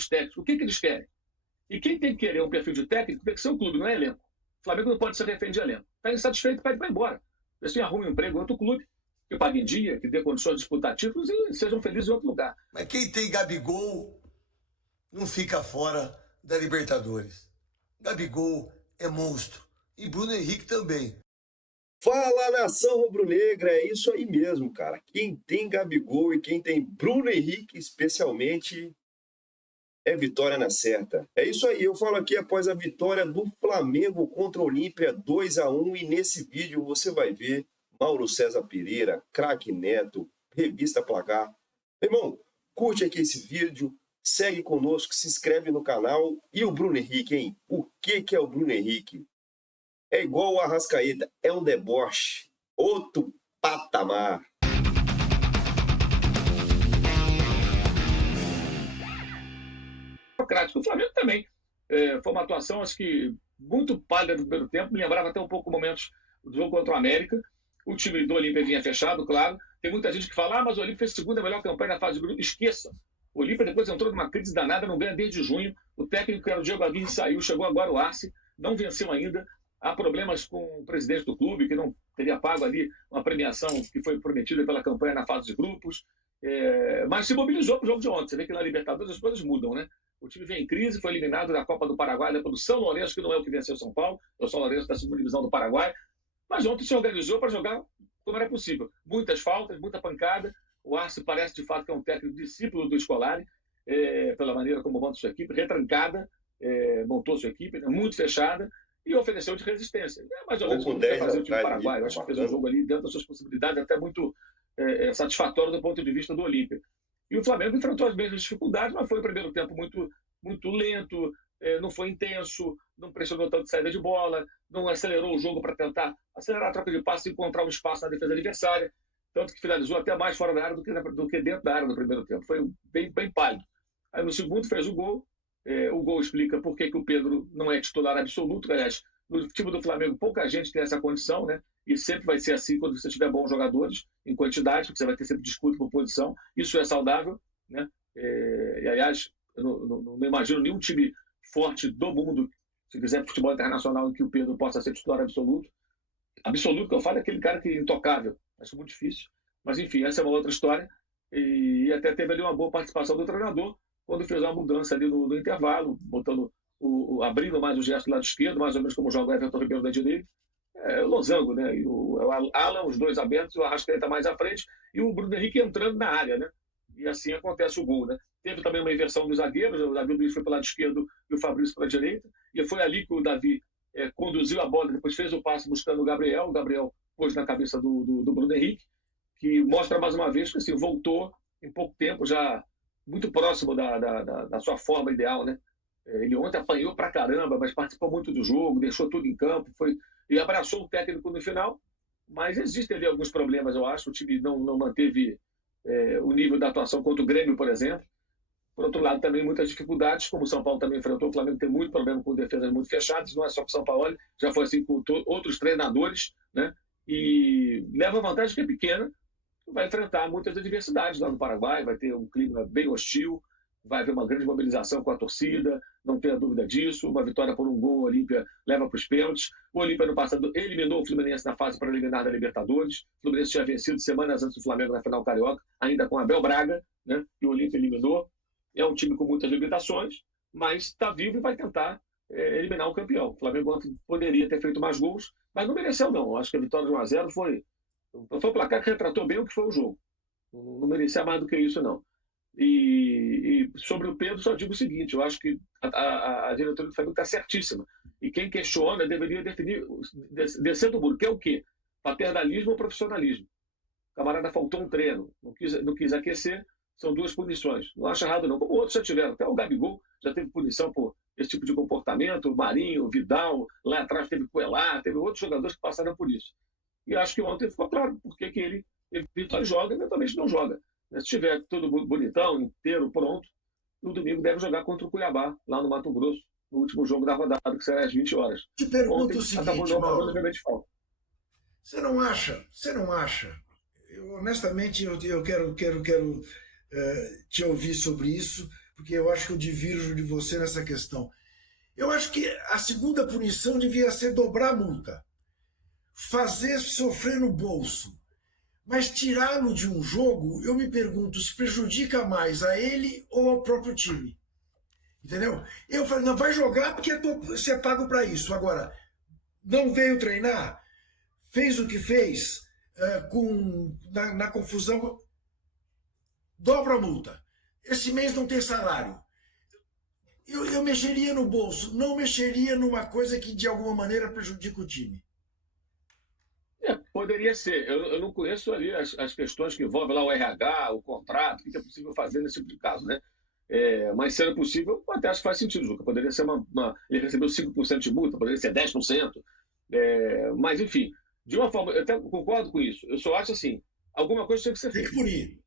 dos técnicos. O que eles querem? E quem tem que querer um perfil de técnico tem que ser o clube, não é elenco. O Flamengo não pode ser refém de elenco. Está insatisfeito, pede para ir embora. Assim, arrume um emprego em outro clube, que pague em dia, que dê condições de disputar títulos e sejam felizes em outro lugar. Mas quem tem Gabigol não fica fora da Libertadores. Gabigol é monstro. E Bruno Henrique também. Fala, nação rubro-negra, é isso aí mesmo, cara. Quem tem Gabigol e quem tem Bruno Henrique, especialmente, é vitória na certa. É isso aí, eu falo aqui após a vitória do Flamengo contra o Olímpia 2-1 e nesse vídeo você vai ver Mauro César Pereira, Craque Neto, Revista Placar. Meu irmão, curte aqui esse vídeo, segue conosco, se inscreve no canal. E o Bruno Henrique, hein? O que é o Bruno Henrique? É igual o Arrascaeta, é um deboche, outro patamar. O Flamengo também. Foi uma atuação, acho que, muito pálida no primeiro tempo. Me lembrava até um pouco momentos do jogo contra o América. O time do Olímpia vinha fechado, claro. Tem muita gente que fala, mas o Olímpia fez a segunda melhor campanha na fase de grupo. Esqueça. O Olímpia depois entrou numa crise danada, não ganha desde junho. O técnico que era o Diego Aguirre saiu, chegou agora o Arce, não venceu ainda. Há problemas com o presidente do clube, que não teria pago ali uma premiação que foi prometida pela campanha na fase de grupos. Mas se mobilizou para o jogo de ontem. Você vê que na Libertadores as coisas mudam, né? O time vem em crise, foi eliminado da Copa do Paraguai, depois do São Lourenço, que não é o que venceu o São Paulo, é o São Lourenço da segunda divisão do Paraguai. Mas ontem se organizou para jogar como era possível. Muitas faltas, muita pancada. O Arce parece, de fato, que é um técnico discípulo do Scolari, pela maneira como monta sua equipe, retrancada, montou sua equipe, muito fechada, e ofereceu de resistência. Mais ou menos como quer fazer o time do Paraguai. Eu acho que fez um jogo ali dentro das suas possibilidades, até muito satisfatório do ponto de vista do Olímpia. E o Flamengo enfrentou as mesmas dificuldades, mas foi um primeiro tempo muito lento, não foi intenso, não pressionou tanto de saída de bola, não acelerou o jogo para tentar acelerar a troca de passes e encontrar um espaço na defesa adversária, tanto que finalizou até mais fora da área do que dentro da área no primeiro tempo. Foi bem pálido. Aí no segundo fez o gol. O gol explica por que o Pedro não é titular absoluto. Aliás, no time do Flamengo pouca gente tem essa condição, né? E sempre vai ser assim quando você tiver bons jogadores em quantidade, porque você vai ter sempre disputa por posição. Isso é saudável, né? E aliás, eu não imagino nenhum time forte do mundo, se quiser futebol internacional, em que o Pedro possa ser titular absoluto. Absoluto que eu falo é aquele cara que é intocável. Acho muito difícil. Mas enfim, essa é uma outra história. E até teve ali uma boa participação do treinador quando fez uma mudança ali no intervalo, botando abrindo mais o gesto do lado esquerdo, mais ou menos como joga o Everton Ribeiro da direita. O losango, né? E o Alan, os dois abertos, o Arrascaeta mais à frente e o Bruno Henrique entrando na área, né? E assim acontece o gol, né? Teve também uma inversão dos zagueiros, o Davi Luiz foi para o lado esquerdo e o Fabrício para a direita, e foi ali que o Davi conduziu a bola, depois fez o passe buscando o Gabriel pôs na cabeça do Bruno Henrique, que mostra mais uma vez que assim, voltou em pouco tempo, já muito próximo da sua forma ideal, né? Ele ontem apanhou pra caramba, mas participou muito do jogo, deixou tudo em campo, e abraçou o técnico no final, mas existem ali alguns problemas, eu acho. O time não manteve o nível da atuação contra o Grêmio, por exemplo. Por outro lado, também muitas dificuldades, como o São Paulo também enfrentou. O Flamengo tem muito problema com defesas muito fechadas, não é só com o São Paulo, já foi assim com outros treinadores, né? E leva vantagem que é pequena, vai enfrentar muitas adversidades lá no Paraguai, vai ter um clima bem hostil, vai haver uma grande mobilização com a torcida, não tenha dúvida disso. Uma vitória por um gol, o Olímpia leva para os pênaltis. O Olímpia, no passado, eliminou o Fluminense na fase preliminar da Libertadores. O Fluminense tinha vencido semanas antes do Flamengo na final carioca, ainda com Abel Braga, né? E o Olímpia eliminou. É um time com muitas limitações, mas está vivo e vai tentar eliminar o campeão. O Flamengo ontem poderia ter feito mais gols, mas não mereceu, não. Acho que a vitória de 1-0 foi um placar que retratou bem o que foi o jogo. Não merecia mais do que isso, não. E sobre o Pedro, só digo o seguinte: eu acho que a diretoria do Flamengo está certíssima. E quem questiona deveria definir, descer do muro, que é o quê? Paternalismo ou profissionalismo? O camarada faltou um treino, não quis aquecer, são duas punições. Não acho errado, não. Como outros já tiveram. Até o Gabigol já teve punição por esse tipo de comportamento. O Marinho, o Vidal, lá atrás teve Coelá, teve outros jogadores que passaram por isso. E acho que ontem ficou claro porque que ele eventualmente joga e eventualmente não joga. Se estiver tudo bonitão, inteiro, pronto, no domingo deve jogar contra o Cuiabá, lá no Mato Grosso, no último jogo da rodada, que será às 20 horas. Te pergunto ontem, o seguinte, Mauro, você não acha, honestamente, eu quero te ouvir sobre isso, porque eu acho que eu divirjo de você nessa questão. Eu acho que a segunda punição devia ser dobrar a multa, fazer sofrer no bolso, mas tirá-lo de um jogo, eu me pergunto se prejudica mais a ele ou ao próprio time. Entendeu? Eu falei, não, vai jogar porque você é pago para isso. Agora, não veio treinar, fez o que fez, na confusão, dobra a multa. Esse mês não tem salário. Eu mexeria no bolso, não mexeria numa coisa que de alguma maneira prejudica o time. Poderia ser. Eu não conheço ali as questões que envolvem lá o RH, o contrato, o que é possível fazer nesse tipo de caso, né? Mas sendo possível, até acho que faz sentido, Juca. Poderia ser ele recebeu 5% de multa, poderia ser 10%. Mas, enfim, de uma forma, eu até concordo com isso. Eu só acho assim, alguma coisa tem que ser feita. Tem que punir.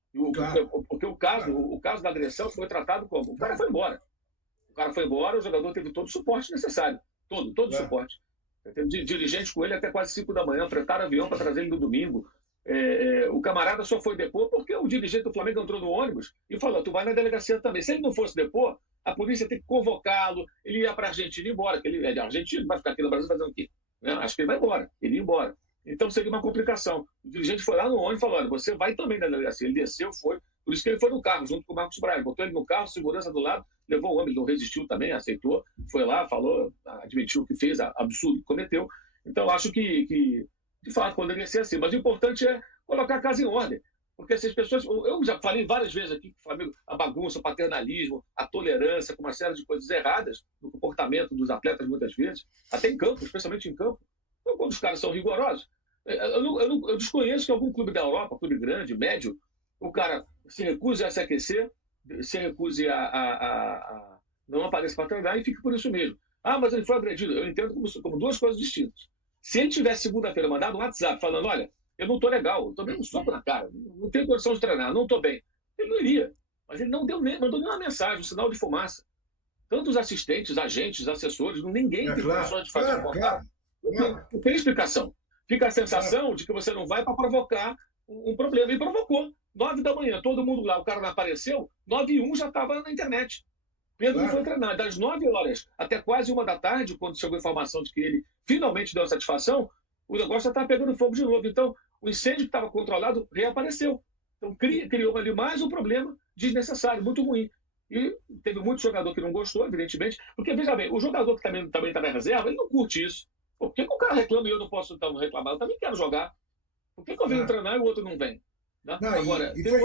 Porque o caso da agressão foi tratado como? O cara foi embora. O jogador teve todo o suporte necessário. Todo o suporte. Teve dirigente com ele até quase 5 da manhã, fretaram avião para trazer ele no domingo. O camarada só foi depor porque o dirigente do Flamengo entrou no ônibus e falou, tu vai na delegacia também. Se ele não fosse depor, a polícia tem que convocá-lo, ele ia para a Argentina e ir embora, porque ele é de Argentina, vai ficar aqui no Brasil fazendo o quê? Acho que ele vai embora, ele ia embora. Então seria uma complicação. O dirigente foi lá no ônibus e falou, olha, você vai também na delegacia. Ele desceu, foi, por isso que ele foi no carro, junto com o Marcos Braz. Botou ele no carro, segurança do lado, levou o homem, ele não resistiu também, aceitou, foi lá, falou, admitiu que fez, absurdo que cometeu. Então acho que de fato, poderia ser assim. Mas o importante é colocar a casa em ordem. Porque essas pessoas... Eu já falei várias vezes aqui que o Flamengo, a bagunça, o paternalismo, a tolerância, com uma série de coisas erradas no comportamento dos atletas, muitas vezes, até em campo, especialmente em campo. Então, quando os caras são rigorosos, eu desconheço que algum clube da Europa, clube grande, médio, o cara se recuse a se aquecer, se recuse a não aparecer para treinar e fique por isso mesmo. Mas ele foi agredido. Eu entendo como duas coisas distintas. Se ele tivesse segunda-feira mandado um WhatsApp falando, olha, eu não estou legal, eu tomei um soco na cara, não tenho condição de treinar, não estou bem, ele não iria. Mas ele não mandou nenhuma mensagem, um sinal de fumaça. Tanto os assistentes, agentes, assessores, ninguém tem condições de fazer um contato. Não tem explicação. Fica a sensação de que você não vai para provocar um problema. E provocou. 9 da manhã, todo mundo lá, o cara não apareceu, 9h01 já estava na internet. Pedro não foi treinar. Das 9 horas até quase 1 da tarde, quando chegou a informação de que ele finalmente deu satisfação, o negócio já estava pegando fogo de novo. Então, o incêndio que estava controlado reapareceu. Então, criou ali mais um problema desnecessário, muito ruim. E teve muito jogador que não gostou, evidentemente, porque, veja bem, o jogador que também está na reserva, ele não curte isso. Por que o cara reclama e eu não posso então reclamar? Eu também quero jogar. Por que eu venho treinar e o outro não vem? Né? Agora, tem um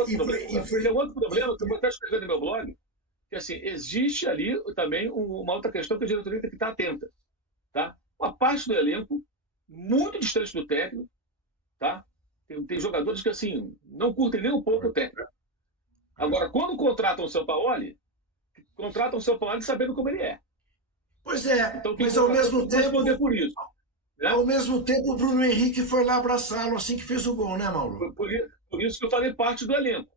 outro problema que eu vou até escrever no meu blog, que assim, existe ali também uma outra questão que a diretoria tem que estar atenta. Tá? Uma parte do elenco, muito distante do técnico, tá? Tem jogadores que assim, não curtem nem um pouco o técnico. Agora, quando contratam o Sampaoli sabendo como ele é. Pois é, então, mas ao mesmo tempo, por isso, né? Ao mesmo tempo, o Bruno Henrique foi lá abraçá-lo assim que fez o gol, né, Mauro? Por isso que eu falei parte do elenco.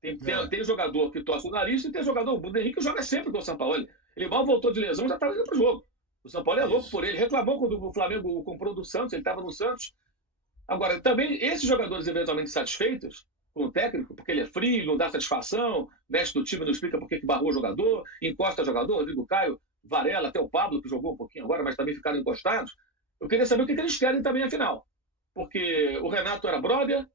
Tem jogador que torce o nariz e tem jogador. O Bruno Henrique joga sempre com o Sampaoli. Ele mal voltou de lesão, já estava indo para o jogo. O Sampaoli é louco por ele. Reclamou quando o Flamengo comprou do Santos, ele estava no Santos. Agora, também esses jogadores eventualmente satisfeitos com o técnico, porque ele é frio, não dá satisfação, mexe do time, não explica por que barrou o jogador, encosta o jogador, Rodrigo Caio, Varela, até o Pablo, que jogou um pouquinho agora, mas também ficaram encostados. Eu queria saber o que eles querem também, afinal. Porque o Renato era brother,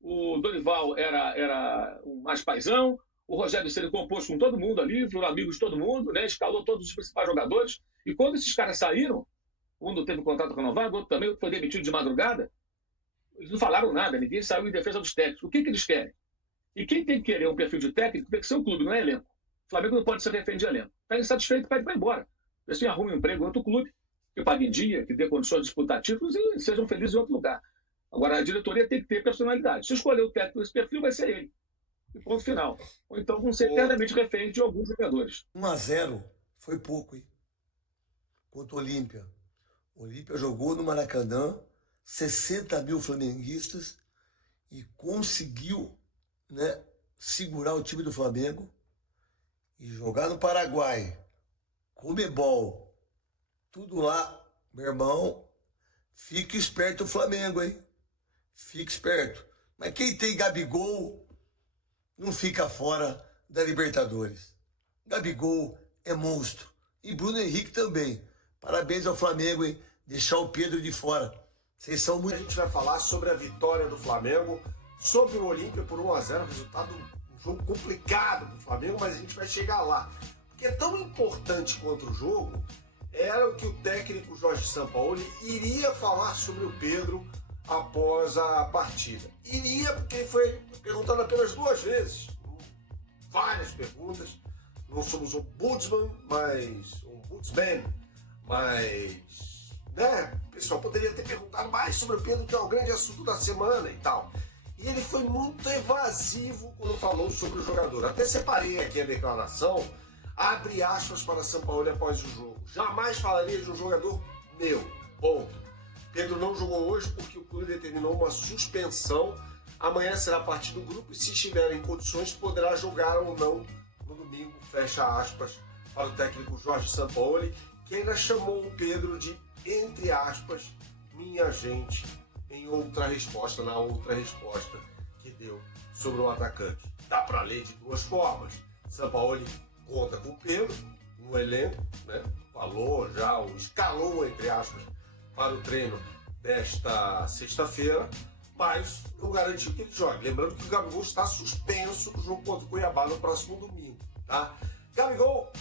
o Dorival era um mais paizão, o Rogério Ceni compôs com todo mundo ali, virou amigo de todo mundo, né? Escalou todos os principais jogadores. E quando esses caras saíram, um teve um contrato renovado, o outro também foi demitido de madrugada, eles não falaram nada, ninguém saiu em defesa dos técnicos. O que eles querem? E quem tem que querer um perfil de técnico tem que ser o clube, não é elenco. O Flamengo não pode ser refém de elenco. Está insatisfeito, pede para ir embora. Assim, arrume um emprego em outro clube, que pague em dia, que dê condições de disputar títulos e sejam felizes em outro lugar. Agora, a diretoria tem que ter personalidade. Se escolher o técnico desse perfil, vai ser ele. E ponto final. Ou então vão ser eternamente reféns de alguns jogadores. 1-0 foi pouco, hein? Contra o Olímpia. O Olímpia jogou no Maracanã, 60 mil flamenguistas, e conseguiu, né, segurar o time do Flamengo e jogar no Paraguai, Comebol, tudo lá. Meu irmão, fica esperto o Flamengo, hein? Fica esperto. Mas quem tem Gabigol não fica fora da Libertadores. Gabigol é monstro. E Bruno Henrique também. Parabéns ao Flamengo, hein? Deixar o Pedro de fora. Vocês são muito... A gente vai falar sobre a vitória do Flamengo sobre o Olímpia por 1-0. Resultado, um jogo complicado do Flamengo, mas a gente vai chegar lá. Porque é tão importante quanto o jogo era o que o técnico Jorge Sampaoli iria falar sobre o Pedro após a partida. Iria, porque ele foi perguntado apenas 2 vezes. Várias perguntas. Não somos ombudsman, mas né? O pessoal poderia ter perguntado mais sobre o Pedro, que é o grande assunto da semana e tal. E ele foi muito evasivo quando falou sobre o jogador. Até separei aqui a declaração, abre aspas para Sampaoli após o jogo. Jamais falaria de um jogador meu, ponto. Pedro não jogou hoje porque o clube determinou uma suspensão. Amanhã será parte do grupo e se estiver em condições poderá jogar ou não no domingo, fecha aspas, para o técnico Jorge Sampaoli, que ainda chamou o Pedro de, entre aspas, minha gente, na outra resposta que deu sobre o atacante. Dá para ler de 2 formas. Sampaoli conta com o Pedro no elenco, né? Falou já, escalou, entre aspas, para o treino desta sexta-feira, mas não garantiu que ele jogue. Lembrando que o Gabigol está suspenso do jogo contra o Cuiabá no próximo domingo, tá? Gabigol,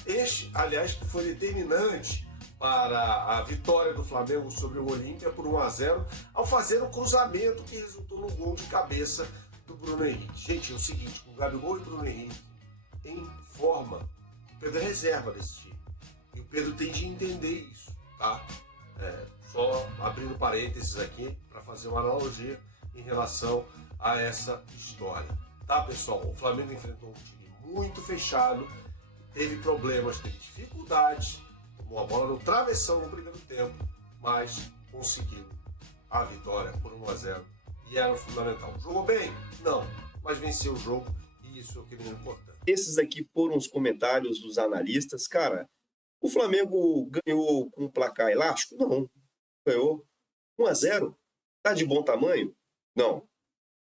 aliás, que foi determinante para a vitória do Flamengo sobre o Olímpia por 1-0, ao fazer um cruzamento que resultou no gol de cabeça do Bruno Henrique. Gente, é o seguinte, com o Gabigol e o Bruno Henrique em forma, o Pedro é reserva desse time. E o Pedro tem de entender isso, tá? Só abrindo parênteses aqui para fazer uma analogia em relação a essa história. Tá, pessoal? O Flamengo enfrentou um time muito fechado, teve problemas, teve dificuldades, tomou a bola no travessão no primeiro tempo, mas conseguiu a vitória por 1-0 e era fundamental. Jogou bem? Não, mas venceu o jogo e isso é o que é importante. Esses aqui foram os comentários dos analistas. Cara, o Flamengo ganhou com um placar elástico? Não. Ganhou 1-0. Tá de bom tamanho? Não.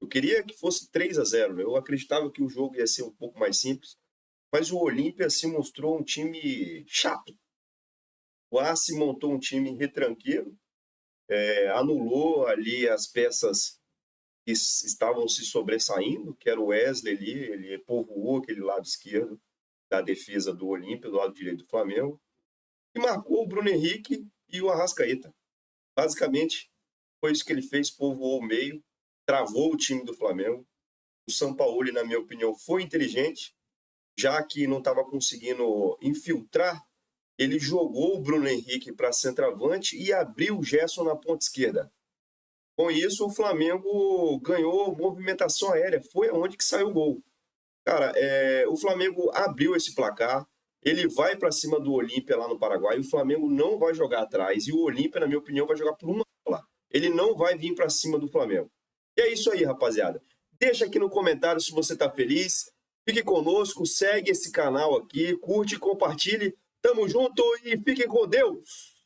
Eu queria que fosse 3-0. Eu acreditava que o jogo ia ser um pouco mais simples. Mas o Olímpia se mostrou um time chato. O Arce montou um time retranqueiro. Anulou ali as peças que estavam se sobressaindo, que era o Wesley ali. Ele povoou aquele lado esquerdo da defesa do Olímpia, do lado direito do Flamengo. E marcou o Bruno Henrique e o Arrascaeta. Basicamente, foi isso que ele fez, povoou o meio, travou o time do Flamengo. O Sampaoli, na minha opinião, foi inteligente, já que não estava conseguindo infiltrar, ele jogou o Bruno Henrique para centroavante e abriu o Gerson na ponta esquerda. Com isso, o Flamengo ganhou movimentação aérea, foi onde que saiu o gol. Cara, o Flamengo abriu esse placar, ele vai para cima do Olímpia lá no Paraguai, o Flamengo não vai jogar atrás, e o Olímpia, na minha opinião, vai jogar por uma bola. Ele não vai vir para cima do Flamengo. E é isso aí, rapaziada. Deixa aqui no comentário se você está feliz, fique conosco, segue esse canal aqui, curte, compartilhe, tamo junto e fiquem com Deus!